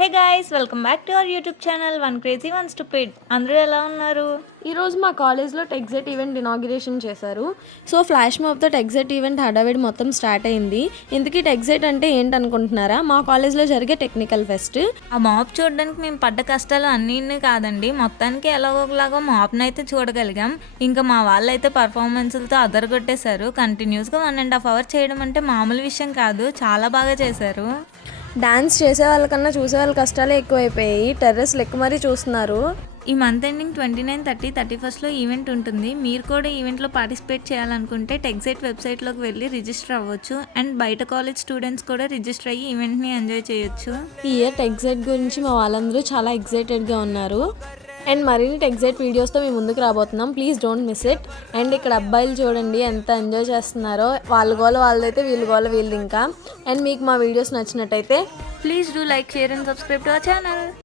Hey guys welcome back to our YouTube channel one crazy one stupid. అందరూ ఎలా ఉన్నారు? ఈరోజు మా కాలేజ్లో టెక్సెట్ ఈవెంట్ ఇనాగ్రేషన్ చేశారు. సో ఫ్లాష్ మాబ్తో టెక్సెట్ ఈవెంట్ హడావిడి మొత్తం స్టార్ట్ అయింది. ఇందుకీ టెక్సెట్ అంటే ఏంటనుకుంటున్నారా? మా కాలేజ్లో జరిగే టెక్నికల్ ఫెస్ట్. ఆ మాప్ చూడడానికి మేము పడ్డ కష్టాలు అన్నీ కాదండి, మొత్తానికి ఎలాగోలాగో మాప్ని అయితే చూడగలిగాం. ఇంకా మా వాళ్ళైతే పర్ఫార్మెన్స్లతో అదరగొట్టేశారు. కంటిన్యూస్గా 1.5 hours చేయడం అంటే మామూలు విషయం కాదు, చాలా బాగా చేశారు. డాన్స్ చేసే వాళ్ళకన్నా చూసే వాళ్ళ కష్టాలే ఎక్కువైపోయాయి. టెర్రస్లు ఎక్కువ మరీ చూస్తున్నారు. ఈ మంత్ ఎండింగ్ 29, 30, 31st ఈవెంట్ ఉంటుంది. మీరు కూడా ఈవెంట్లో పార్టిసిపేట్ చేయాలనుకుంటే టెక్సెట్ వెబ్సైట్లోకి వెళ్ళి రిజిస్టర్ అవ్వచ్చు. అండ్ బయట కాలేజ్ స్టూడెంట్స్ కూడా రిజిస్టర్ అయ్యి ఈవెంట్ని ఎంజాయ్ చేయొచ్చు. ఈ ఇయర్ టెక్సెట్ గురించి మా వాళ్ళందరూ చాలా ఎక్సైటెడ్గా ఉన్నారు. అండ్ మరిన్ని టెక్సెట్ వీడియోస్తో మేము ముందుకు రాబోతున్నాం. Please don't miss it. And ఇక్కడ అబ్బాయిలు చూడండి ఎంత ఎంజాయ్ చేస్తున్నారో. వాళ్ళ గోల వాళ్ళదైతే వీళ్ళ గోల వీళ్ళు ఇంకా. అండ్ మీకు మా వీడియోస్ నచ్చినట్టయితే please do like, share and subscribe to our channel.